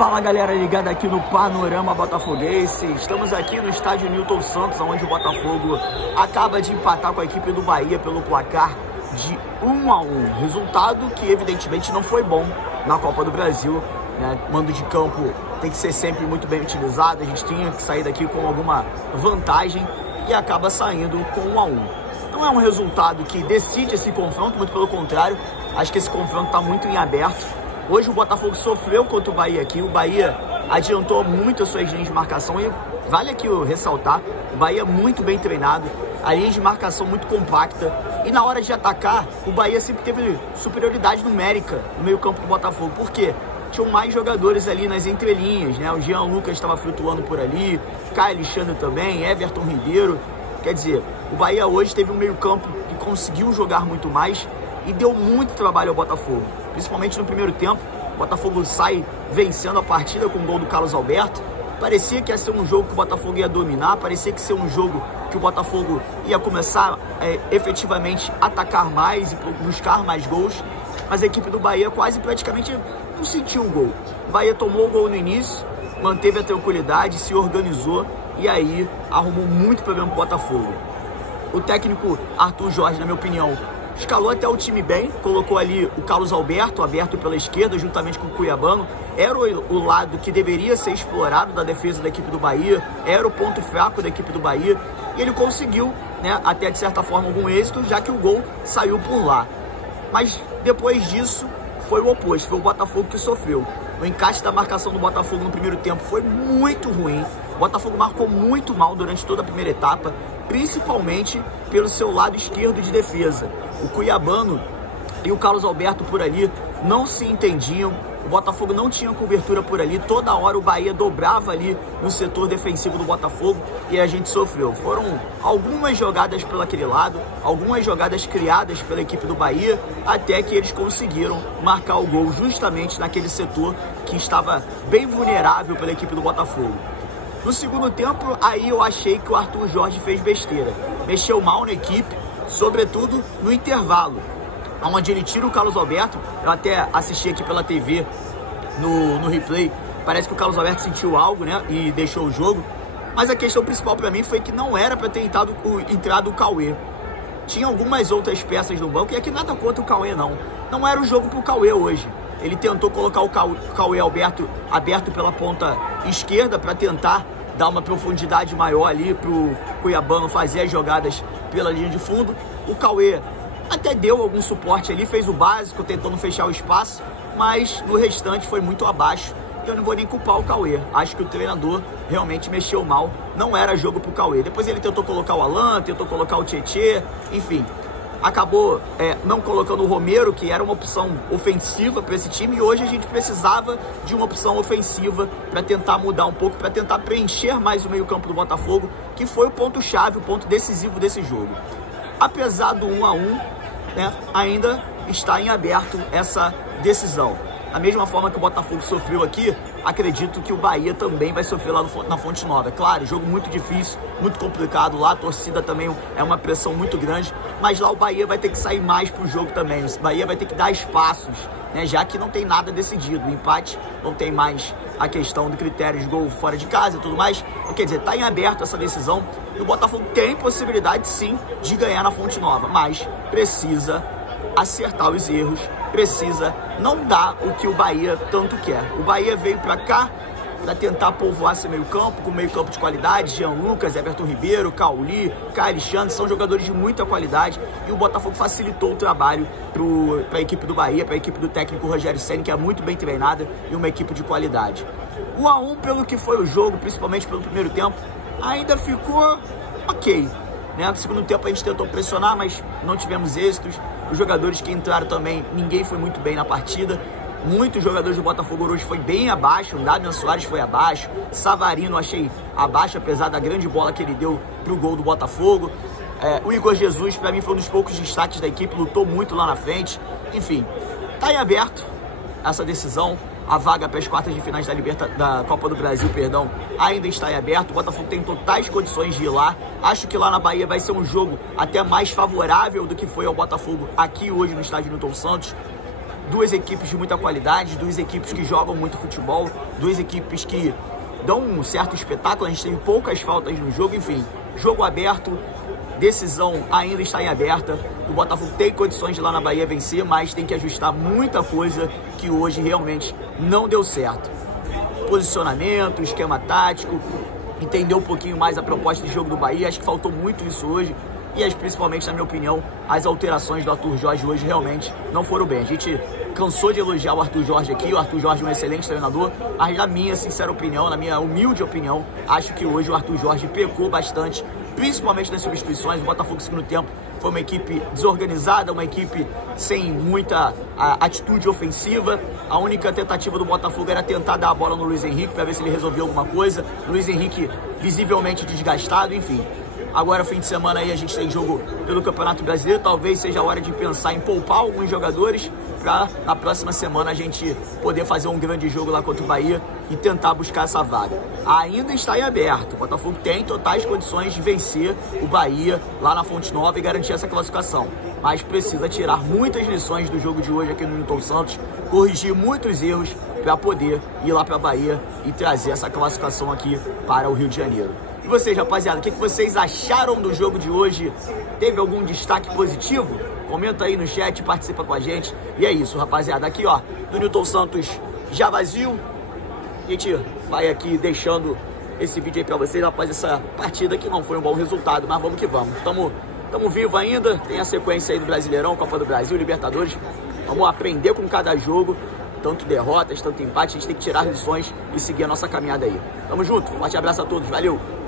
Fala galera ligada aqui no Panorama Botafoguense, estamos aqui no estádio Newton Santos, onde o Botafogo acaba de empatar com a equipe do Bahia pelo placar de 1-1, resultado que evidentemente não foi bom na Copa do Brasil, né? Mando de campo tem que ser sempre muito bem utilizado, a gente tinha que sair daqui com alguma vantagem e acaba saindo com 1-1. Não é um resultado que decide esse confronto, muito pelo contrário, acho que esse confronto está muito em aberto. Hoje o Botafogo sofreu contra o Bahia aqui, o Bahia adiantou muito as suas linhas de marcação e vale aqui ressaltar, o Bahia muito bem treinado, a linha de marcação muito compacta e na hora de atacar, o Bahia sempre teve superioridade numérica no meio campo do Botafogo, por quê? Tinham mais jogadores ali nas entrelinhas, né? O Jean Lucas estava flutuando por ali, Caio Alexandre também, Everton Ribeiro, quer dizer, o Bahia hoje teve um meio campo que conseguiu jogar muito mais e deu muito trabalho ao Botafogo, principalmente no primeiro tempo. O Botafogo sai vencendo a partida com o gol do Carlos Alberto. Parecia que ia ser um jogo que o Botafogo ia dominar, parecia que ia ser um jogo que o Botafogo ia começar efetivamente atacar mais e buscar mais gols, mas a equipe do Bahia quase praticamente não sentiu o gol. O Bahia tomou o gol no início, manteve a tranquilidade, se organizou e aí arrumou muito problema para o Botafogo. O técnico Arthur Jorge, na minha opinião, escalou até o time bem, colocou ali o Carlos Alberto, aberto pela esquerda, juntamente com o Cuiabano. Era o lado que deveria ser explorado da defesa da equipe do Bahia, era o ponto fraco da equipe do Bahia. E ele conseguiu, né, até de certa forma, algum êxito, já que o gol saiu por lá. Mas depois disso, foi o oposto, foi o Botafogo que sofreu. O encaixe da marcação do Botafogo no primeiro tempo foi muito ruim. O Botafogo marcou muito mal durante toda a primeira etapa, principalmente pelo seu lado esquerdo de defesa. O Cuiabano e o Carlos Alberto por ali não se entendiam, o Botafogo não tinha cobertura por ali, toda hora o Bahia dobrava ali no setor defensivo do Botafogo e a gente sofreu. Foram algumas jogadas pelo aquele lado, algumas jogadas criadas pela equipe do Bahia, até que eles conseguiram marcar o gol justamente naquele setor que estava bem vulnerável pela equipe do Botafogo. No segundo tempo, aí eu achei que o Arthur Jorge fez besteira, mexeu mal na equipe, sobretudo no intervalo, onde ele tira o Carlos Alberto. Eu até assisti aqui pela TV no replay, parece que o Carlos Alberto sentiu algo, né, e deixou o jogo, mas a questão principal para mim foi que não era para ter entrado o Cauê. Tinha algumas outras peças no banco, e aqui nada contra o Cauê não era o jogo pro Cauê hoje. Ele tentou colocar o Cauê aberto pela ponta esquerda para tentar dar uma profundidade maior ali pro Cuiabano fazer as jogadas pela linha de fundo. O Cauê até deu algum suporte ali, fez o básico, tentando fechar o espaço, mas no restante foi muito abaixo. Eu não vou nem culpar o Cauê, acho que o treinador realmente mexeu mal, não era jogo pro Cauê. Depois ele tentou colocar o Alan, tentou colocar o Tietê, enfim, acabou não colocando o Romero, que era uma opção ofensiva para esse time, e hoje a gente precisava de uma opção ofensiva para tentar mudar um pouco, para tentar preencher mais o meio campo do Botafogo, que foi o ponto-chave, o ponto decisivo desse jogo. Apesar do 1-1, né, ainda está em aberto essa decisão. Da mesma forma que o Botafogo sofreu aqui, acredito que o Bahia também vai sofrer lá na Fonte Nova. Claro, jogo muito difícil, muito complicado lá, a torcida também é uma pressão muito grande, mas lá o Bahia vai ter que sair mais pro jogo também. O Bahia vai ter que dar espaços, né, já que não tem nada decidido. O empate não tem mais a questão do critério de gol fora de casa e tudo mais. Quer dizer, está em aberto essa decisão e o Botafogo tem possibilidade sim de ganhar na Fonte Nova, mas precisa acertar os erros, precisa não dar o que o Bahia tanto quer. O Bahia veio para cá para tentar povoar seu meio campo, com meio campo de qualidade, Jean Lucas, Everton Ribeiro, Cauli, Caio Alexandre, são jogadores de muita qualidade, e o Botafogo facilitou o trabalho para a equipe do Bahia, para a equipe do técnico Rogério Ceni, que é muito bem treinada e uma equipe de qualidade. O 1-1, pelo que foi o jogo, principalmente pelo primeiro tempo, ainda ficou ok, né? No segundo tempo a gente tentou pressionar, mas não tivemos êxitos. Os jogadores que entraram também, ninguém foi muito bem na partida. Muitos jogadores do Botafogo hoje foi bem abaixo, o Damian Soares foi abaixo, Savarino achei abaixo, apesar da grande bola que ele deu pro gol do Botafogo. O Igor Jesus, para mim, foi um dos poucos destaques da equipe, lutou muito lá na frente. Enfim, tá em aberto essa decisão. A vaga para as quartas de finais da Copa do Brasil, ainda está em aberto. O Botafogo tem totais condições de ir lá. Acho que lá na Bahia vai ser um jogo até mais favorável do que foi ao Botafogo aqui hoje no estádio Newton Santos. duas equipes de muita qualidade, duas equipes que jogam muito futebol, duas equipes que dão um certo espetáculo. A gente teve poucas faltas no jogo, enfim, jogo aberto, decisão ainda está em aberta. O Botafogo tem condições de lá na Bahia vencer, mas tem que ajustar muita coisa que hoje realmente não deu certo. Posicionamento, esquema tático, entender um pouquinho mais a proposta de jogo do Bahia, acho que faltou muito isso hoje. E principalmente, na minha opinião, as alterações do Arthur Jorge hoje realmente não foram bem. A gente cansou de elogiar o Arthur Jorge aqui, o Arthur Jorge é um excelente treinador, mas na minha sincera opinião, na minha humilde opinião, acho que hoje o Arthur Jorge pecou bastante, principalmente nas substituições. O Botafogo no segundo tempo foi uma equipe desorganizada, uma equipe sem muita atitude ofensiva. A única tentativa do Botafogo era tentar dar a bola no Luiz Henrique para ver se ele resolvia alguma coisa. Luiz Henrique visivelmente desgastado, enfim. Agora, fim de semana aí, a gente tem jogo pelo Campeonato Brasileiro. Talvez seja a hora de pensar em poupar alguns jogadores para na próxima semana a gente poder fazer um grande jogo lá contra o Bahia e tentar buscar essa vaga. Ainda está em aberto. O Botafogo tem totais condições de vencer o Bahia lá na Fonte Nova e garantir essa classificação. Mas precisa tirar muitas lições do jogo de hoje aqui no Newton Santos, corrigir muitos erros para poder ir lá para a Bahia e trazer essa classificação aqui para o Rio de Janeiro. E vocês, rapaziada, o que vocês acharam do jogo de hoje? Teve algum destaque positivo? Comenta aí no chat, participa com a gente. E é isso, rapaziada. Aqui, ó, do Newton Santos já vazio. A gente vai aqui deixando esse vídeo aí pra vocês, rapaz. Essa partida aqui não foi um bom resultado, mas vamos que vamos. Tamo vivo ainda, tem a sequência aí do Brasileirão, Copa do Brasil, Libertadores. Vamos aprender com cada jogo. Tanto derrotas, tanto empate, a gente tem que tirar lições e seguir a nossa caminhada aí. Tamo junto, forte abraço a todos, valeu!